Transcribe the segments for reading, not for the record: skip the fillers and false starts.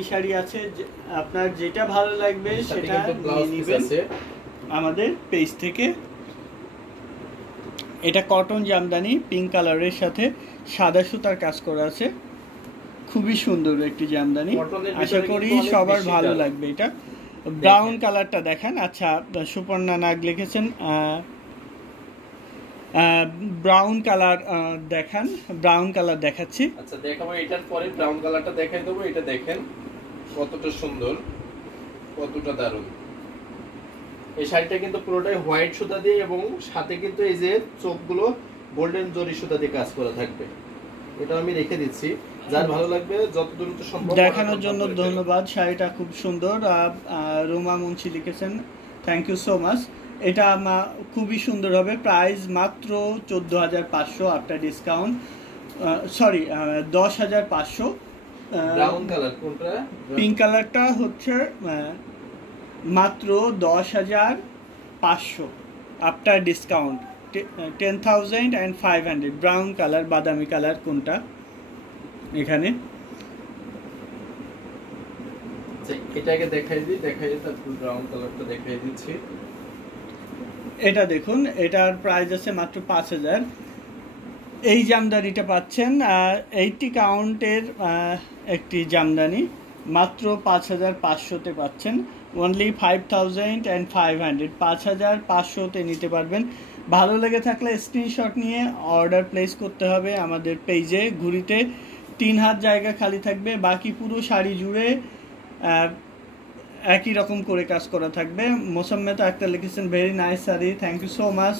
শাড়ি আছে, আপনার যেটা ভালো লাগবে সেটা নিয়ে নেবেন আমাদের পেজ থেকে। এটা কটন জামদানি, পিঙ্ক কালারের সাথে সাদা সুতার কাজ করা আছে, খুবই সুন্দর একটি জামদানি। আশা করি সবার ভালো লাগবে। এটা ব্রাউন কালারটা দেখেন। আচ্ছা, সুপর্ণা নাগ লিখেছেন ব্রাউন কালার দেখান। ব্রাউন কালার দেখাচ্ছি। আচ্ছা, দেখাবো। এটার পরে ব্রাউন কালারটা দেখাই দেবো। এটা দেখেন কতটা সুন্দর, কতটা দারুণ। এই শাড়িটা কিন্তু পুরোটাই হোয়াইট সুতা দিয়ে এবং সাথে কিন্তু এই যে চোখগুলো গোল্ডেন জরি সুতা দিয়ে কাজ করা থাকবে। এটা আমি রেখে দিচ্ছি, যার ভালো লাগবে যত দ্রুত সম্ভব দেখানোর জন্য ধন্যবাদ। শাড়িটা খুব সুন্দর। রুমা মুন্সি লিখেছেন, থ্যাংক ইউ সো মাচ। এটা খুবই সুন্দর হবে। প্রাইস মাত্র 14,500 after discount, sorry 10,500। Brown colour কোনটা? পিঙ্ক কালারটা হচ্ছে মাত্র 10,500 আফটার ডিসকাউন্ট, 10,500। ব্রাউন কালার, বাদামি কালার কোনটা এখানে? এটাকে দেখাই দিই, তারপর ব্রাউন কালারটা দেখাই দিচ্ছি। এটা দেখুন, এটার প্রাইস আছে মাত্র 5,000। এই জামদানিটা পাচ্ছেন 80 কাউন্টের একটি জামদানি, মাত্র 5,500-তে পাচ্ছেন। অনলি 5,500, 5,500-তে নিতে পারবেন। ভালো লেগে থাকলে স্ক্রিনশট নিয়ে অর্ডার প্লেস করতে হবে আমাদের পেজে। ঘুরিতে 3 হাত জায়গা খালি থাকবে, বাকি পুরো শাড়ি জুড়ে একই রকম করে কাজ করা থাকবে। মোসাম্মেদ আক্তার লিখেছেন, very nice sari, thank you so much.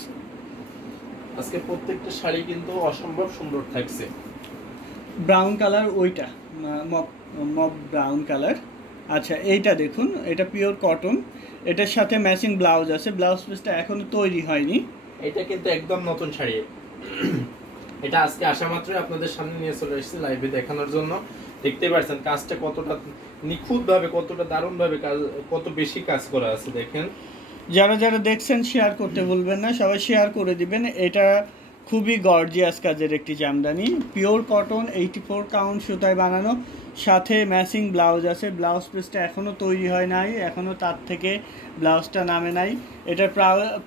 আজকে প্রত্যেকটা শাড়ি কিন্তু অসম্ভব সুন্দর থাকছে। ব্রাউন কালার, ওইটা মব ব্রাউন কালার। আচ্ছা, এইটা দেখুন, এটা পিওর কটন, এটার সাথে ম্যাচিং ব্লাউজ আছে। ব্লাউজ পিসটা এখনো তৈরি হয়নি। এটা কিন্তু একদম নতুন শাড়ি। এটা আজকে আসা মাত্রই আপনাদের সামনে নিয়ে চলে এসেছি লাইভে দেখানোর জন্য। দেখতে পাচ্ছেন কাজটা কতটা নিখুঁত ভাবে, কতটা দারুণ ভাবে কাজ, কত বেশি কাজ করা আছে দেখেন। যারা যারা দেখছেন শেয়ার করতে ভুলবেন না, সবাই শেয়ার করে দিবেন। এটা খুবই গর্জিয়াস কাজের একটি জামদানি, পিওর কটন, 84 কাউন্ট সুতায় বানানো, সাথে ম্যাচিং ব্লাউজ আছে। ব্লাউজ পিসটা এখনও তৈরি হয় নাই, এখনও তার থেকে ব্লাউজটা নামে নাই। এটার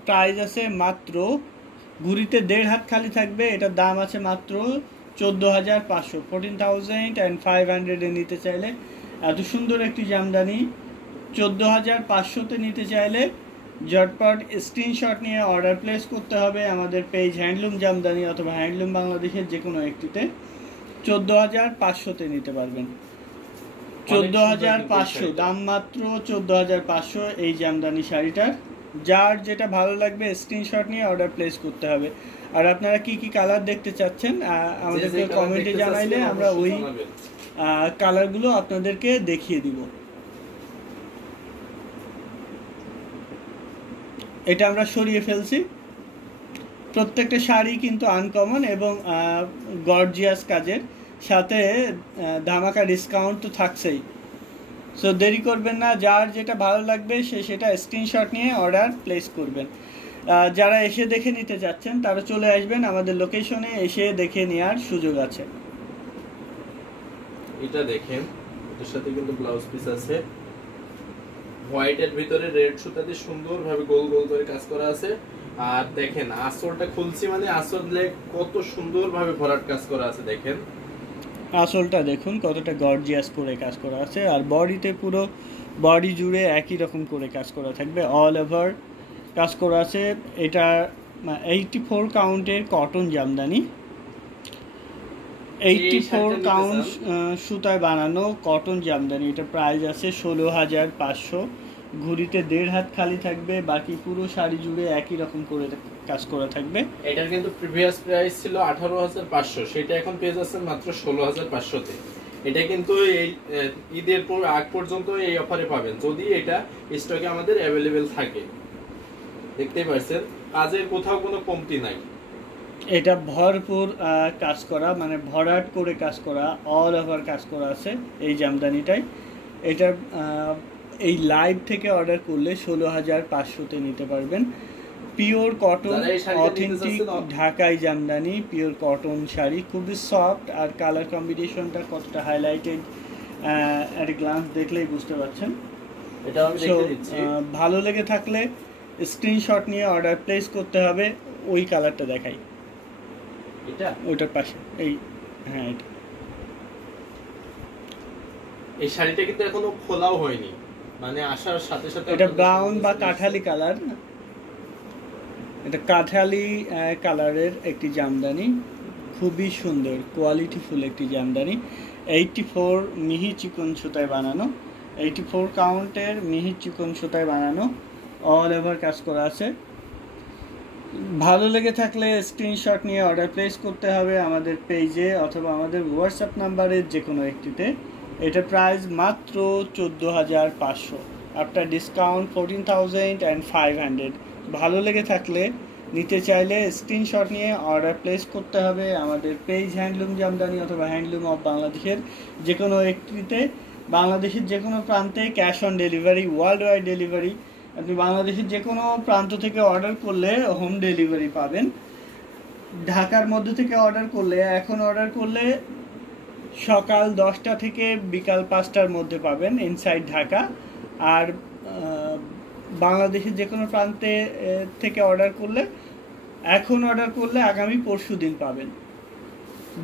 প্রাইস আছে মাত্র, ঘুরিতে 1.5 হাত খালি থাকবে। এটার দাম আছে মাত্র 14,500, 14,500-এ নিতে চাইলে। এত সুন্দর একটি জামদানি 14,500-তে নিতে চাইলে ঝটপট স্ক্রিনশট নিয়ে অর্ডার প্লেস করতে হবে আমাদের পেজ হ্যান্ডলুম জামদানি অথবা হ্যান্ডলুম বাংলাদেশের যে কোনো একটিতে। 14,500-তে নিতে পারবেন। 14,500 দাম, মাত্র 14,500 এই জামদানি শাড়িটার। যার যেটা ভালো লাগবে স্ক্রিনশট নিয়ে অর্ডার প্লেস করতে হবে। আর আপনারা কি কি কালার দেখতে চাচ্ছেন আমাদেরকে কমেন্টে জানাইলে আমরা ওই কালারগুলো আপনাদেরকে দেখিয়ে দিব। এটা আমরা সরিয়ে ফেলছি। প্রত্যেকটা শাড়ি কিন্তু আনকমন এবং গর্জিয়াস কাজের সাথে ধামাকা ডিসকাউন্ট তো থাকছেই। সো দেরি করবেন না, যার যেটা ভালো লাগবে সেটা স্ক্রিনশট নিয়ে অর্ডার প্লেস করবেন। যারা এসে দেখে নিতে চাচ্ছেন তারা চলে আসবেন আমাদের লোকেশনে, এসে দেখে নেওয়ার সুযোগ আছে। এটা দেখেন, এর সাথে কিন্তু ব্লাউজ পিস আছে, হোয়াইটের ভিতরে রেড সুতা দিয়ে সুন্দরভাবে গোল গোল করে কাজ করা আছে। আর দেখেন আঁচলটা খুলছি, মানে আঁচলে কত সুন্দরভাবে ভরাট কাজ করা আছে দেখেন। আঁচলটা দেখুন কতটা গর্জিয়াস করে কাজ করা আছে। আর বডিতে, পুরো বডি জুড়ে একই রকম করে কাজ করা থাকবে, অল ওভার কাজ করা আছে। এটা 84 কাউন্টের কটন জামদানি, 84 কাউন্ট সুতায় বানানো কটন জামদানি। এটা প্রাইস আছে 16,500। ঘুরিতে 1.5 হাত খালি থাকবে, বাকি পুরো শাড়ি জুড়ে একই রকম করে কাজ করা থাকবে। এটার কিন্তু প্রিভিয়াস প্রাইস ছিল 18,500, সেটা এখন পেয়ে যাচ্ছেন মাত্র 16,500-তে। এটা কিন্তু এই ঈদের পর আগ পর্যন্ত এই অফারে পাবেন, যদি এটা স্টকে আমাদের অ্যাভেলেবেল থাকে। দেখতেই পাচ্ছেন কাজের কোথাও কোনো কমতি নাই। এটা ভরপুর কাজ করা, মানে ভরাট করে কাজ করা, অল ওভার কাজ করা আছে এই জামদানিটাই। এটা এই লাইভ থেকে অর্ডার করলে 16,500-তে নিতে পারবেন। পিওর কটন, অথেন্টিক ঢাকাই জামদানি, পিওর কটন শাড়ি, খুবই সফট। আর কালার কম্বিনেশনটা কতটা হাইলাইটেড একটা গ্লান্স দেখলেই বুঝতে পারছেন। এটা আমি দেখে দিচ্ছি। ভালো লেগে থাকলে স্ক্রিনশট নিয়ে অর্ডার প্লেস করতে হবে। ওই কালারটা দেখাই, এটা ওইটার পাশে, এই হ্যাঁ এটা। এই শাড়িটা কিন্তু এখনো খোলাও হয়নি, মানে আসার সাথে সাথে এটা ব্রাউন বা কাঠালি কালার, এটা কাঠালি কালারের একটি জামদানি, খুবই সুন্দর কোয়ালিটিফুল একটি জামদানি। 84 মিহি চিকন সুতায় বানানো, 84 কাউন্টের মিহি চিকন সুতায় বানানো, অল ওভার কাজ করা আছে। ভালো লেগে থাকলে স্ক্রিনশট নিয়ে অর্ডার প্লেস করতে হবে আমাদের পেজে অথবা আমাদের হোয়াটসঅ্যাপ নাম্বারের যে কোনো একটিতে। এটা প্রাইস মাত্র 14,500, আফটার ডিসকাউন্ট 14,500। ভালো লেগে থাকলে নিতে চাইলে স্ক্রিনশট নিয়ে অর্ডার প্লেস করতে হবে আমাদের পেজ হ্যান্ডলুম জামদানি অথবা হ্যান্ডলুম অফ বাংলাদেশের যে কোনো একটিতে। বাংলাদেশের যে কোনো প্রান্তে cash on delivery, world wide delivery. আপনি বাংলাদেশের যে কোনো প্রান্ত থেকে অর্ডার করলে হোম ডেলিভারি পাবেন। ঢাকার মধ্যে থেকে অর্ডার করলে, এখন অর্ডার করলে সকাল 10টা থেকে বিকাল 5টার মধ্যে পাবেন ইনসাইড ঢাকা। আর বাংলাদেশের যে কোনো প্রান্তে থেকে অর্ডার করলে, এখন অর্ডার করলে আগামী পরশু দিন পাবেন।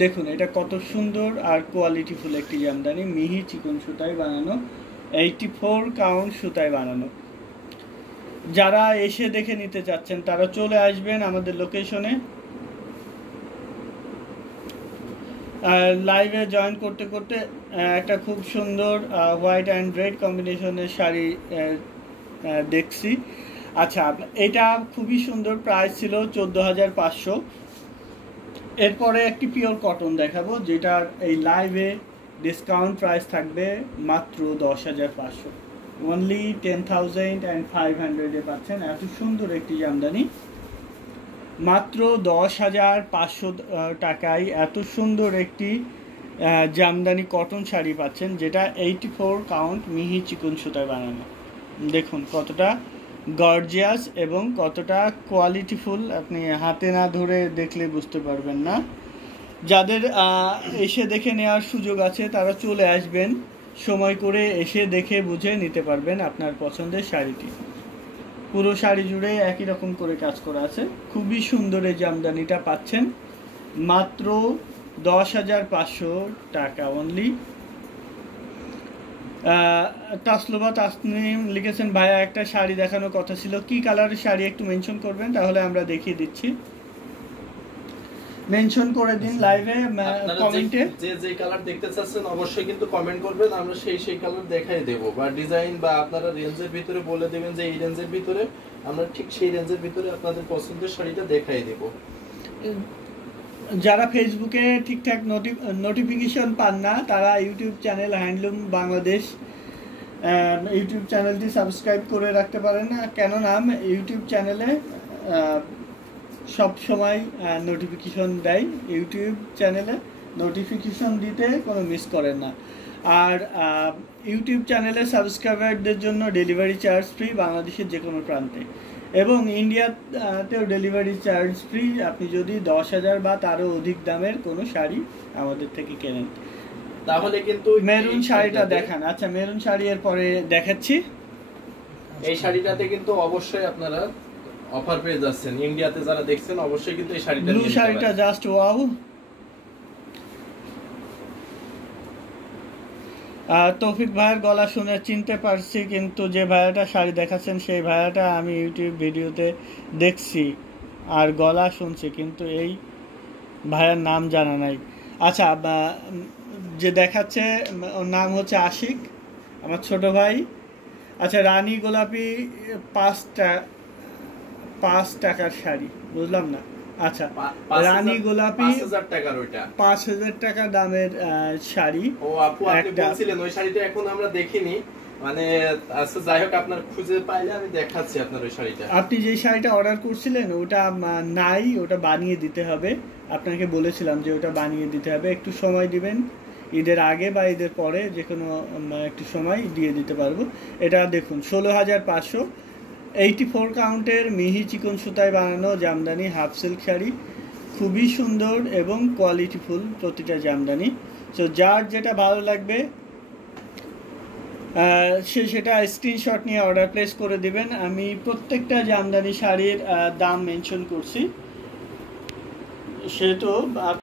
দেখুন এটা কত সুন্দর আর কোয়ালিটিফুল একটি জামদানি, মিহি চিকন সুতায় বানানো, 84 কাউন্ট সুতায় বানানো। যারা এসে দেখে নিতে চাচ্ছেন তারা চলে আসবেন আমাদের লোকেশনে। লাইভে জয়েন করতে করতে একটা খুব সুন্দর হোয়াইট অ্যান্ড রেড কম্বিনেশনের শাড়ি দেখছি। আচ্ছা, এটা খুবই সুন্দর, প্রাইস ছিল 14,500। এরপরে একটি পিওর কটন দেখাবো যেটার এই লাইভে ডিসকাউন্ট প্রাইস থাকবে মাত্র 10,500, অনলি 10,500 পাচ্ছেন। এত সুন্দর একটি জামদানি মাত্র 10,500 টাকায় এত সুন্দর একটি জামদানি কটন শাড়ি পাচ্ছেন, যেটা 84 কাউন্ট মিহি চিকন সুতায় বানানো। দেখুন কতটা গর্জিয়াস এবং কতটা কোয়ালিটিফুল, আপনি হাতে না ধরে দেখলে বুঝতে পারবেন না। যাদের এসে দেখে নেওয়ার সুযোগ আছে তারা চলে আসবেন, সময় করে এসে দেখে বুঝে নিতে পারবেন আপনার পছন্দের শাড়িটি। পুরো শাড়ি জুড়ে একই রকম করে কাজ করা আছে। খুবই সুন্দর এই জামদানিটা পাচ্ছেন মাত্র 10,500 টাকা অনলি। তাসলোবা তাসনিম লিখেছেন, ভাইয়া একটা শাড়ি দেখানোর কথা ছিল, কি কালারের শাড়ি একটু মেনশন করবেন, তাহলে আমরা দেখিয়ে দিচ্ছি। মেনশন করে দিন লাইভে কমেন্টে, যে কালার দেখতে চাচ্ছেন অবশ্যই কিন্তু কমেন্ট করবেন, আমরা সেই কালার দেখাই দেব, বা ডিজাইন বা আপনারা রেঞ্জের ভিতরে বলে দিবেন যে এই রেঞ্জের ভিতরে, আমরা ঠিক সেই রেঞ্জের ভিতরে আপনাদের পছন্দের শাড়িটা দেখাই দেব। যারা ফেসবুকে ঠিকঠাক নোটিফিকেশন পান না তারা YouTube channel handloom Bangladesh YouTube চ্যানেলটি সাবস্ক্রাইব করে রাখতে পারেন, কেননা ইউটিউব চ্যানেলে সব সময় নোটিফিকেশন দেয়। ইউটিউব চ্যানেলে নোটিফিকেশন দিতে কোনো মিস করেন না। আর ইউটিউব চ্যানেলে সাবস্ক্রাইবারদের জন্য ডেলিভারি চার্জ ফ্রি বাংলাদেশের যে কোনো প্রান্তে, এবং ইন্ডিয়াতেও ডেলিভারি চার্জ ফ্রি আপনি যদি 10,000 বা তারও অধিক দামের কোনো শাড়ি আমাদের থেকে কেনেন। তাহলে কিন্তু মেরুন শাড়িটা দেখান। আচ্ছা, মেরুন শাড়ি এর পরে দেখাচ্ছি। এই শাড়িটাতে কিন্তু অবশ্যই আপনারা অফার পেয়ে যাচ্ছেন, ইন্ডিয়াতে যারা দেখছেন অবশ্যই কিন্তু এই শাড়িটা ব্লু শাড়িটা জাস্ট ওয়াও। তৌফিক ভাইয়ের গলা শুনে চিনতে পারছি, কিন্তু যে ভাইয়াটা শাড়ি দেখাচ্ছেন সেই ভাইয়াটা আমি ইউটিউব ভিডিওতে দেখছি আর গলা শুনছি, কিন্তু এই ভাইয়ার নাম জানা নাই। আচ্ছা, যে দেখাচ্ছে ওর নাম হচ্ছে আশিক, আমার ছোট ভাই। আচ্ছা, রানী গোলাপি 5 টাকার শাড়ি, বুঝলাম না। আচ্ছা, রানী গোলাপি 5,000 টাকা দামের শাড়ি। ও আপু, আপনি বলছিলেন ওই শাড়িটা এখন আমরা দেখিনি, মানে আচ্ছা যাই হোক, আপনার খুঁজে পাইলে আমি দেখাচ্ছি আপনার ওই শাড়িটা। আপনি যে শাড়িটা অর্ডার করছিলেন ওটা নাই, ওটা বানিয়ে দিতে হবে। আপনাকে বলেছিলাম যে ওটা বানিয়ে দিতে হবে, একটু সময় দিবেন, ঈদের আগে বা ঈদের পরে যে কোনো একটু সময় দিয়ে দিতে পারবো। এটা দেখুন 16,500, 84 কাউন্টের মিহি চিকন সুতায় বানানো জামদানি হাফ সিল্ক শাড়ি, খুবই সুন্দর এবং কোয়ালিটিফুল প্রতিটা জামদানি। সো যার যেটা ভালো লাগবে সেটা স্ক্রিনশট নিয়ে অর্ডার প্লেস করে দিবেন। আমি প্রত্যেকটা জামদানি শাড়ির দাম মেনশন করছি, সেহেতু